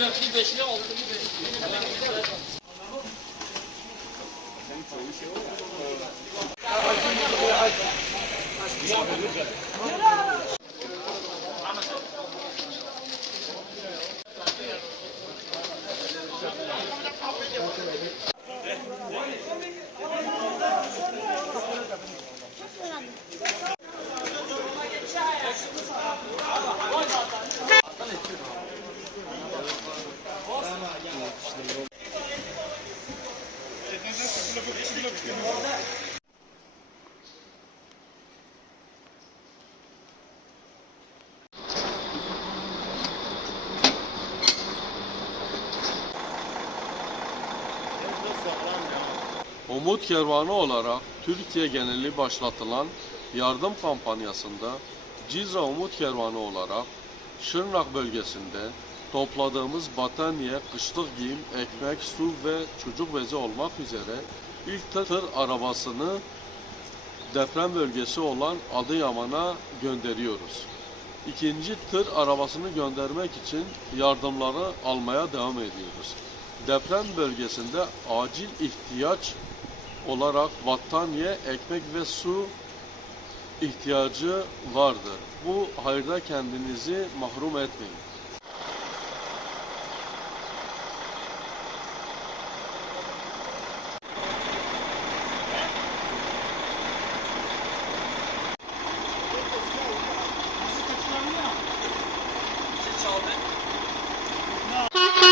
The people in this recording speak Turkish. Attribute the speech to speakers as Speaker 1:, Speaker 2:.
Speaker 1: Dörtlü, beşli, altılı, beşli.
Speaker 2: Umut Kervanı olarak Türkiye geneli başlatılan yardım kampanyasında Cizre Umut Kervanı olarak Şırnak bölgesinde topladığımız battaniye, kışlık giyim, ekmek, su ve çocuk bezi olmak üzere ilk tır arabasını deprem bölgesi olan Adıyaman'a gönderiyoruz. İkinci tır arabasını göndermek için yardımları almaya devam ediyoruz. Deprem bölgesinde acil ihtiyaç olarak battaniye, ekmek ve su ihtiyacı vardır. Bu hayırda kendinizi mahrum etmeyin.
Speaker 1: No.